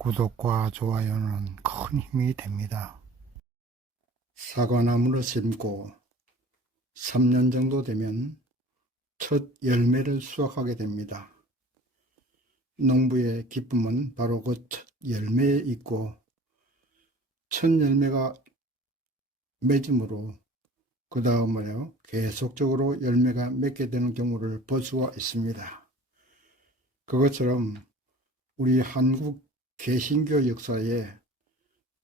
구독과 좋아요는 큰 힘이 됩니다. 사과나무를 심고 3년 정도 되면 첫 열매를 수확하게 됩니다. 농부의 기쁨은 바로 그 첫 열매에 있고, 첫 열매가 맺음으로 그 다음에 계속적으로 열매가 맺게 되는 경우를 볼 수가 있습니다. 그것처럼 우리 한국 개신교 역사의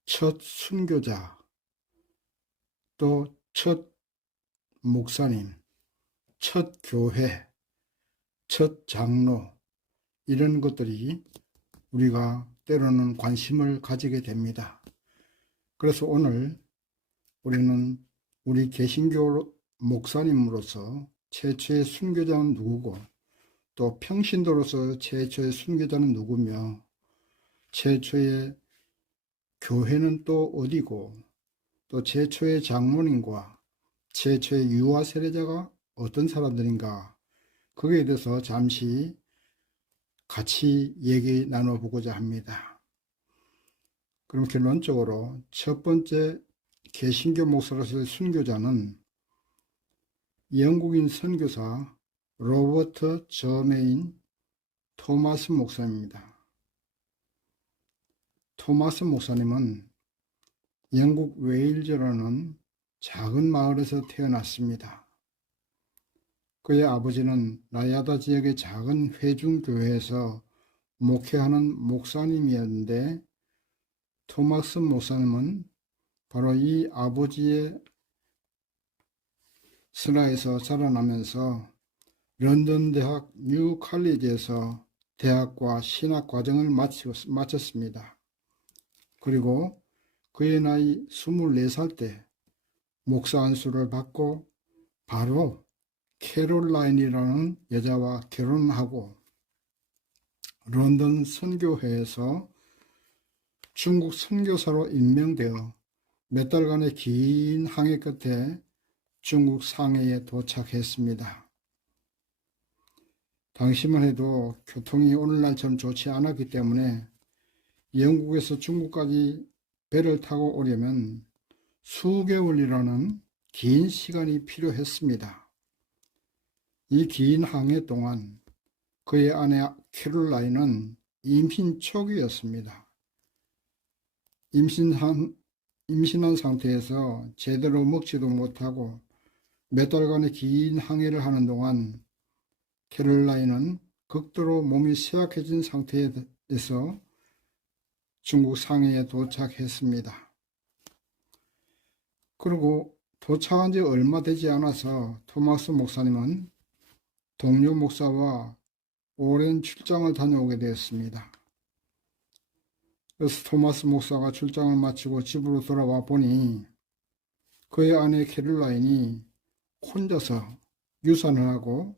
첫 순교자, 또 첫 목사님, 첫 교회, 첫 장로, 이런 것들이 우리가 때로는 관심을 가지게 됩니다. 그래서 오늘 우리는 우리 개신교 목사님으로서 최초의 순교자는 누구고, 또 평신도로서 최초의 순교자는 누구며, 최초의 교회는 또 어디고, 또 최초의 장로님과 최초의 유아 세례자가 어떤 사람들인가, 거기에 대해서 잠시 같이 얘기 나눠보고자 합니다. 그럼 결론적으로 첫 번째 개신교 목사로서의 순교자는 영국인 선교사 로버트 저메인 토마스 목사입니다. 토마스 목사님은 영국 웨일즈라는 작은 마을에서 태어났습니다. 그의 아버지는 라야다 지역의 작은 회중교회에서 목회하는 목사님이었는데, 토마스 목사님은 바로 이 아버지의 슬하에서 자라나면서 런던 대학 뉴 칼리지에서 대학과 신학 과정을 마쳤습니다. 그리고 그의 나이 24살 때 목사 안수를 받고 바로 캐롤라인이라는 여자와 결혼하고 런던 선교회에서 중국 선교사로 임명되어 몇 달간의 긴 항해 끝에 중국 상해에 도착했습니다. 당시만 해도 교통이 오늘날처럼 좋지 않았기 때문에 영국에서 중국까지 배를 타고 오려면 수개월이라는 긴 시간이 필요했습니다. 이 긴 항해 동안 그의 아내 캐롤라인은 임신 초기였습니다. 임신한 상태에서 제대로 먹지도 못하고 몇 달간의 긴 항해를 하는 동안 캐롤라인은 극도로 몸이 쇠약해진 상태에서 중국 상해에 도착했습니다. 그리고 도착한 지 얼마 되지 않아서 토마스 목사님은 동료 목사와 오랜 출장을 다녀오게 되었습니다. 그래서 토마스 목사가 출장을 마치고 집으로 돌아와 보니 그의 아내 캐롤라인이 혼자서 유산을 하고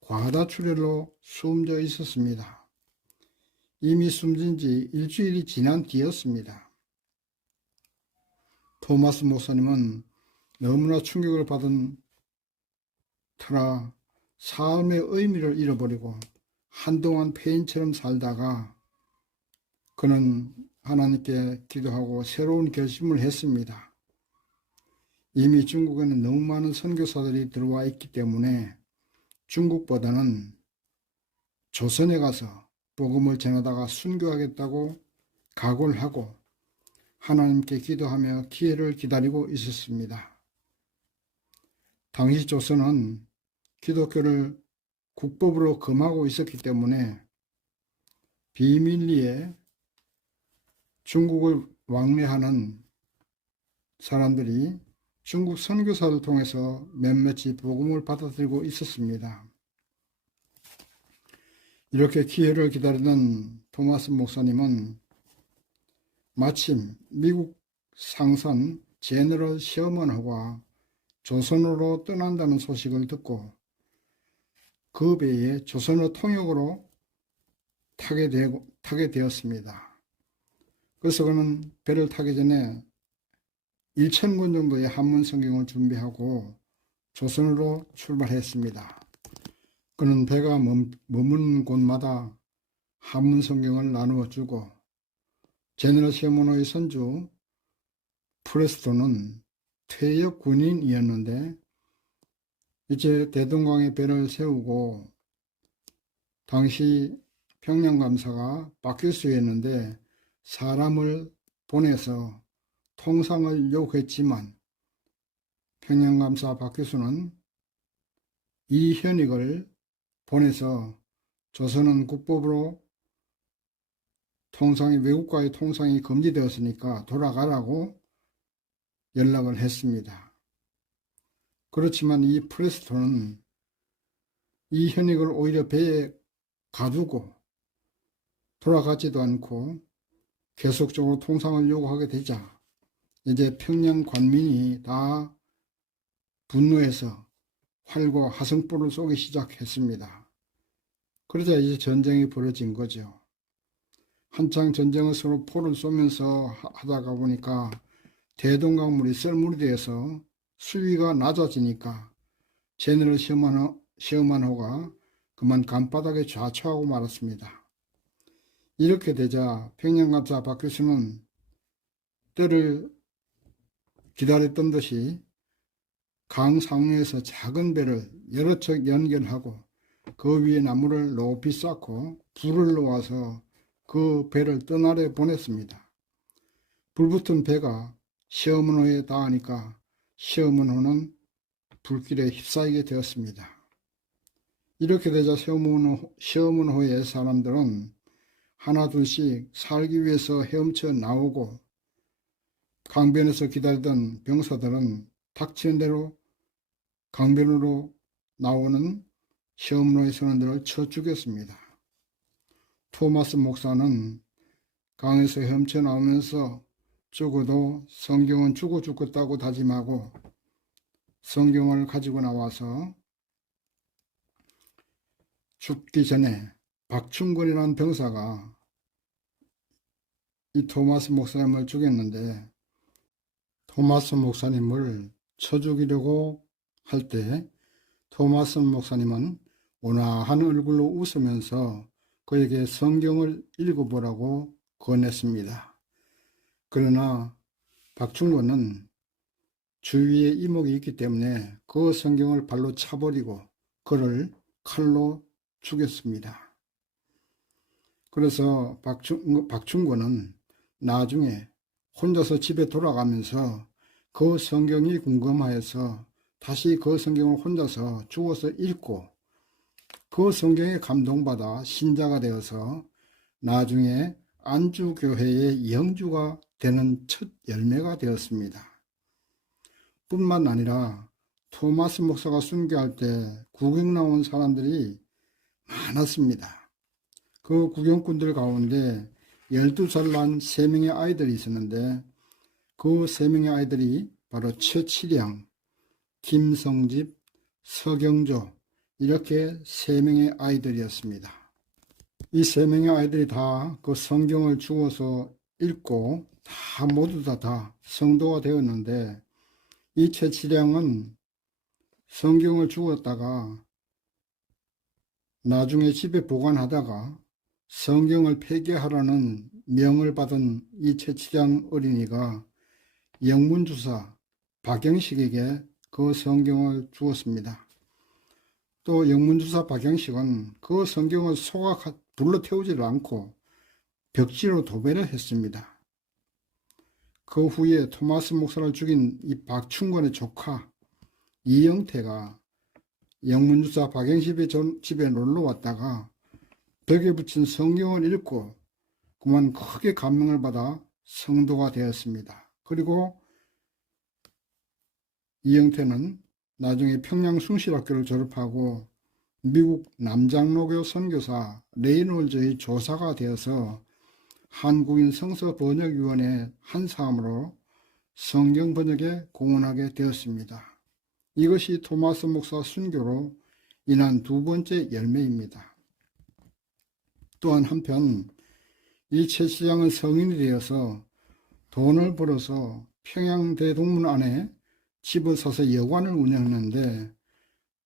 과다출혈로 숨져 있었습니다. 이미 숨진 지 일주일이 지난 뒤였습니다. 토마스 목사님은 너무나 충격을 받은 터라 삶의 의미를 잃어버리고 한동안 폐인처럼 살다가 그는 하나님께 기도하고 새로운 결심을 했습니다. 이미 중국에는 너무 많은 선교사들이 들어와 있기 때문에 중국보다는 조선에 가서 복음을 전하다가 순교하겠다고 각오를 하고 하나님께 기도하며 기회를 기다리고 있었습니다. 당시 조선은 기독교를 국법으로 금하고 있었기 때문에 비밀리에 중국을 왕래하는 사람들이 중국 선교사를 통해서 몇몇이 복음을 받아들이고 있었습니다. 이렇게 기회를 기다리던 토마스 목사님은 마침 미국 상선 제너럴 셔먼호가 조선으로 떠난다는 소식을 듣고 그 배에 조선어 통역으로 타게 되었습니다. 그래서 그는 배를 타기 전에 1,000권 정도의 한문 성경을 준비하고 조선으로 출발했습니다. 그는 배가 머무는 곳마다 한문 성경을 나누어 주고 제너럴 셔먼호의 선주 프레스톤은 퇴역 군인이었는데 이제 대동강에 배를 세우고 당시 평양감사가 박규수였는데 사람을 보내서 통상을 요구했지만 평양감사 박규수는 이현익을 보내서 조선은 국법으로 외국과의 통상이 금지되었으니까 돌아가라고 연락을 했습니다. 그렇지만 이 프레스톤은 이현익을 오히려 배에 가두고 돌아가지도 않고 계속적으로 통상을 요구하게 되자 이제 평양 관민이 다 분노해서 활과 화성불을 쏘기 시작했습니다. 그러자 이제 전쟁이 벌어진 거죠. 한창 전쟁을 서로 포를 쏘면서 하다가 보니까 대동강물이 썰물이 되어서 수위가 낮아지니까 제너럴 셔먼호가 그만 강바닥에 좌초하고 말았습니다. 이렇게 되자 평양감사 박규수는 때를 기다렸던 듯이 강 상류에서 작은 배를 여러 척 연결하고 그 위에 나무를 높이 쌓고 불을 놓아서 그 배를 떠나래 보냈습니다. 불붙은 배가 셔먼호에 닿으니까 셔먼호는 불길에 휩싸이게 되었습니다. 이렇게 되자 셔먼호의 사람들은 하나둘씩 살기 위해서 헤엄쳐 나오고 강변에서 기다리던 병사들은 닥치는 대로 강변으로 나오는 셔먼호의 선원들을 쳐 죽였습니다. 토마스 목사는 강에서 헤엄쳐 나오면서 죽어도 성경은 죽었다고 다짐하고 성경을 가지고 나와서 죽기 전에 박충권이라는 병사가 이 토마스 목사님을 죽였는데 토마스 목사님을 쳐 죽이려고 할 때 토마스 목사님은 온화한 얼굴로 웃으면서 그에게 성경을 읽어보라고 권했습니다. 그러나 박충권은 주위에 이목이 있기 때문에 그 성경을 발로 차버리고 그를 칼로 죽였습니다. 그래서 박충권은 나중에 혼자서 집에 돌아가면서 그 성경이 궁금하여서 다시 그 성경을 혼자서 주워서 읽고 그 성경에 감동받아 신자가 되어서 나중에 안주교회의 영주가 되는 첫 열매가 되었습니다. 뿐만 아니라 토마스 목사가 순교할 때 구경 나온 사람들이 많았습니다. 그 구경꾼들 가운데 12살 난 3명의 아이들이 있었는데 그 3명의 아이들이 바로 최치량, 김성집, 서경조 이렇게 3명의 아이들이었습니다. 이 3명의 아이들이 다 그 성경을 주워서 읽고 다 모두 다 성도가 되었는데 이 최치량은 성경을 주웠다가 나중에 집에 보관하다가 성경을 폐기하라는 명을 받은 이 최치량 어린이가 영문주사 박영식에게 그 성경을 주었습니다. 또 영문주사 박영식은 그 성경을 불러 태우지를 않고 벽지로 도배를 했습니다. 그 후에 토마스 목사를 죽인 이 박충권의 조카 이영태가 영문주사 박영식의 집에 놀러 왔다가 벽에 붙인 성경을 읽고 그만 크게 감명을 받아 성도가 되었습니다. 그리고 이영태는 나중에 평양 숭실학교를 졸업하고 미국 남장로교 선교사 레이놀즈의 조사가 되어서 한국인 성서번역위원회 한 사람으로 성경 번역에 공헌하게 되었습니다. 이것이 토마스 목사 순교로 인한 두 번째 열매입니다. 또한 한편 이 최치량은 성인이 되어서 돈을 벌어서 평양대동문 안에 집을 사서 여관을 운영했는데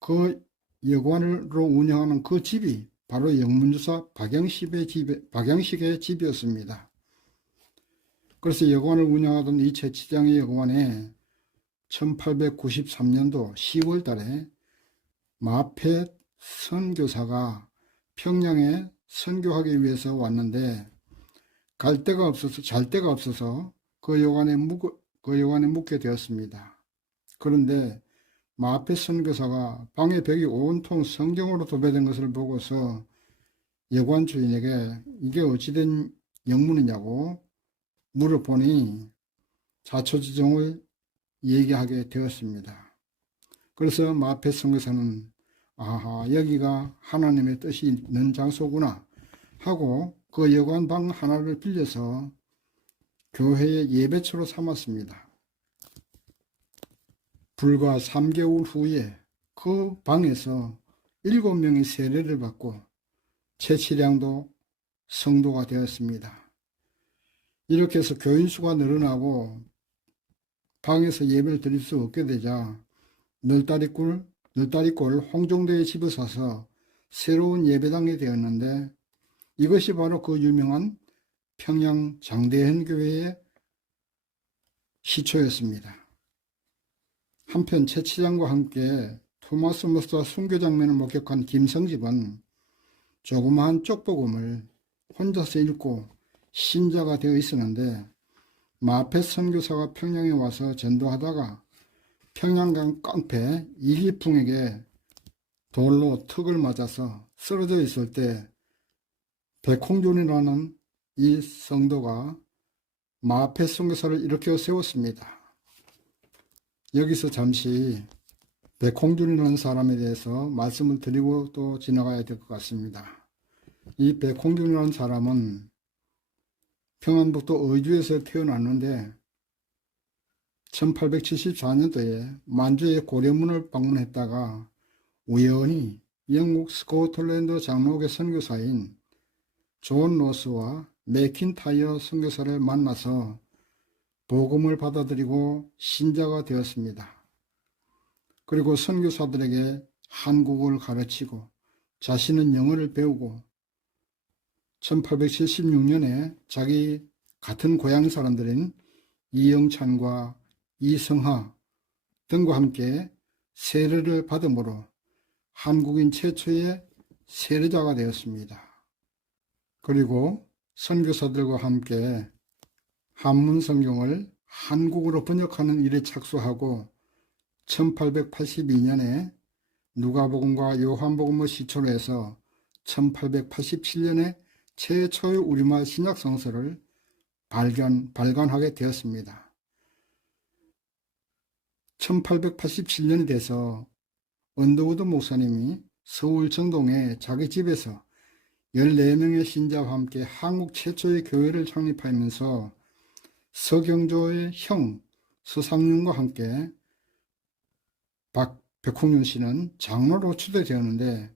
그 여관으로 운영하는 그 집이 바로 영문주사 박영식의 집이었습니다. 그래서 여관을 운영하던 이 최치장의 여관에 1893년도 10월 달에 마페 선교사가 평양에 선교하기 위해서 왔는데 갈 데가 없어서 잘 데가 없어서 그 여관에 묵게 되었습니다. 그런데 마페 선교사가 방의 벽이 온통 성경으로 도배된 것을 보고서 여관 주인에게 이게 어찌된 영문이냐고 물어보니 자초지종을 얘기하게 되었습니다. 그래서 마페 선교사는 아하, 여기가 하나님의 뜻이 있는 장소구나 하고 그 여관 방 하나를 빌려서 교회의 예배처로 삼았습니다. 불과 3개월 후에 그 방에서 7명이 세례를 받고 최치량도 성도가 되었습니다. 이렇게 해서 교인 수가 늘어나고 방에서 예배를 드릴 수 없게 되자 널다리꼴 홍종대의 집을 사서 새로운 예배당이 되었는데 이것이 바로 그 유명한 평양 장대현 교회의 시초였습니다. 한편 최치장과 함께 토마스 목사 순교 장면을 목격한 김성집은 조그마한 쪽복음을 혼자서 읽고 신자가 되어 있었는데 마페 선교사가 평양에 와서 전도하다가 평양강 깡패 이기풍에게 돌로 턱을 맞아서 쓰러져 있을 때 백홍준이라는 이 성도가 마페 선교사를 일으켜 세웠습니다. 여기서 잠시 백홍준이라는 사람에 대해서 말씀을 드리고 또 지나가야 될 것 같습니다. 이 백홍준이라는 사람은 평안북도 의주에서 태어났는데 1874년도에 만주의 고려문을 방문했다가 우연히 영국 스코틀랜드 장로교 선교사인 존 로스와 맥킨타이어 선교사를 만나서 복음을 받아들이고 신자가 되었습니다. 그리고 선교사들에게 한국어를 가르치고 자신은 영어를 배우고 1876년에 자기 같은 고향 사람들인 이영찬과 이성하 등과 함께 세례를 받음으로 한국인 최초의 세례자가 되었습니다. 그리고 선교사들과 함께 한문 성경을 한국어로 번역하는 일에 착수하고 1882년에 누가복음과 요한복음을 시초로 해서 1887년에 최초의 우리말 신약 성서를 발간하게 되었습니다. 1887년이 돼서 언더우드 목사님이 서울 정동에 자기 집에서 14명의 신자와 함께 한국 최초의 교회를 창립하면서 서경조의 형 서상윤과 함께 백홍윤 씨는 장로로 추대되었는데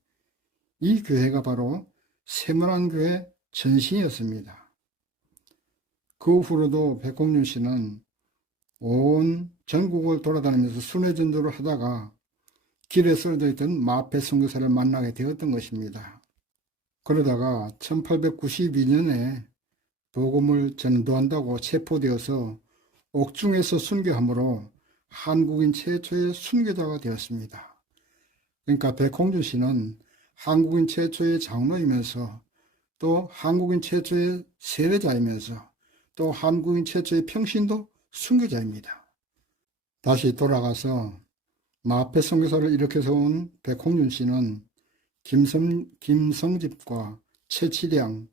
이 교회가 바로 세문안교회 전신이었습니다. 그 후로도 백홍윤 씨는 온 전국을 돌아다니면서 순회전도를 하다가 길에 쓰러져 있던 마페 선교사를 만나게 되었던 것입니다. 그러다가 1892년에 복음을 전도한다고 체포되어서 옥중에서 순교함으로 한국인 최초의 순교자가 되었습니다. 그러니까 백홍준 씨는 한국인 최초의 장로이면서 또 한국인 최초의 세례자이면서 또 한국인 최초의 평신도 순교자입니다. 다시 돌아가서 마페 선교사를 일으켜 세운 백홍준 씨는 김성집과 최치량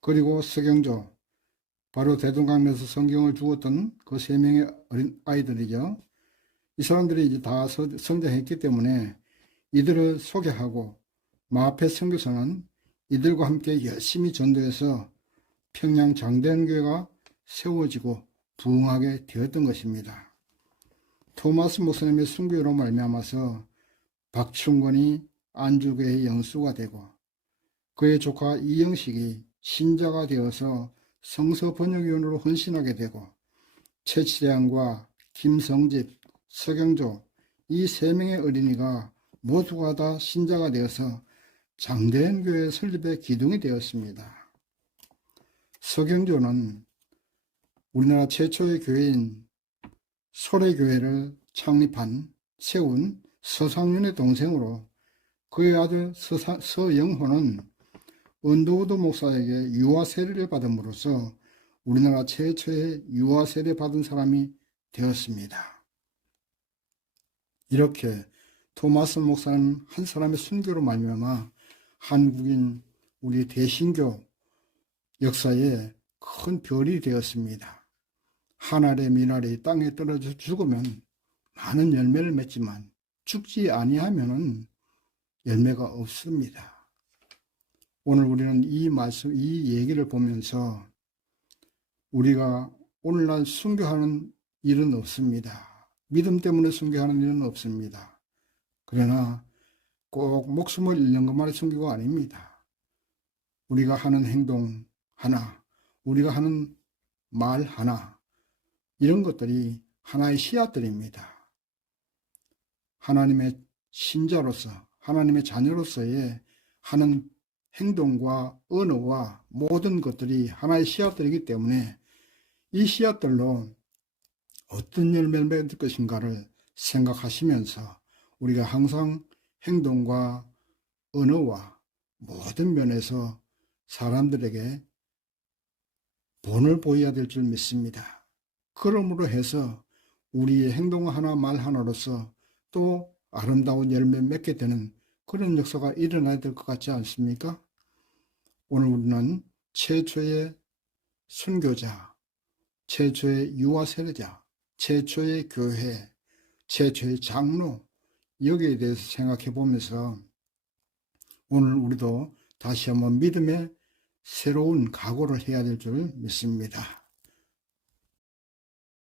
그리고 서경조 바로 대동강에서 성경을 주었던 그 3명의 어린 아이들이죠. 이 사람들이 이제 다 성장했기 때문에 이들을 소개하고 마페 선교사는 이들과 함께 열심히 전도해서 평양 장대현교회가 세워지고 부흥하게 되었던 것입니다. 토마스 목사님의 순교로 말미암아서 박충권이 안주교회의 영수가 되고 그의 조카 이영식이 신자가 되어서 성서 번역위원으로 헌신하게 되고 최치량과 김성집, 서경조 이 3명의 어린이가 모두가 다 신자가 되어서 장대현교회 설립의 기둥이 되었습니다. 서경조는 우리나라 최초의 교회인 소래교회를 세운 서상윤의 동생으로 그의 아들 서영호는 언더우드 목사에게 유아 세례를 받음으로써 우리나라 최초의 유아 세례 받은 사람이 되었습니다. 이렇게 토마스 목사는 한 사람의 순교로 말미암아 한국인 우리 대신교 역사에 큰 별이 되었습니다. 한 알의 미나리 땅에 떨어져 죽으면 많은 열매를 맺지만 죽지 아니하면은 열매가 없습니다. 오늘 우리는 이 얘기를 보면서 우리가 오늘날 순교하는 일은 없습니다. 믿음 때문에 순교하는 일은 없습니다. 그러나 꼭 목숨을 잃는 것만이 순교가 아닙니다. 우리가 하는 행동 하나, 우리가 하는 말 하나, 이런 것들이 하나의 씨앗들입니다. 하나님의 신자로서, 하나님의 자녀로서의 하는 행동과 언어와 모든 것들이 하나의 씨앗들이기 때문에 이 씨앗들로 어떤 열매를 맺을 것인가를 생각하시면서 우리가 항상 행동과 언어와 모든 면에서 사람들에게 본을 보여야 될 줄 믿습니다. 그러므로 해서 우리의 행동 하나 말 하나로서 또 아름다운 열매 맺게 되는 그런 역사가 일어나야 될 것 같지 않습니까? 오늘 우리는 최초의 순교자, 최초의 유아 세례자, 최초의 교회, 최초의 장로, 여기에 대해서 생각해 보면서 오늘 우리도 다시 한번 믿음의 새로운 각오를 해야 될 줄 믿습니다.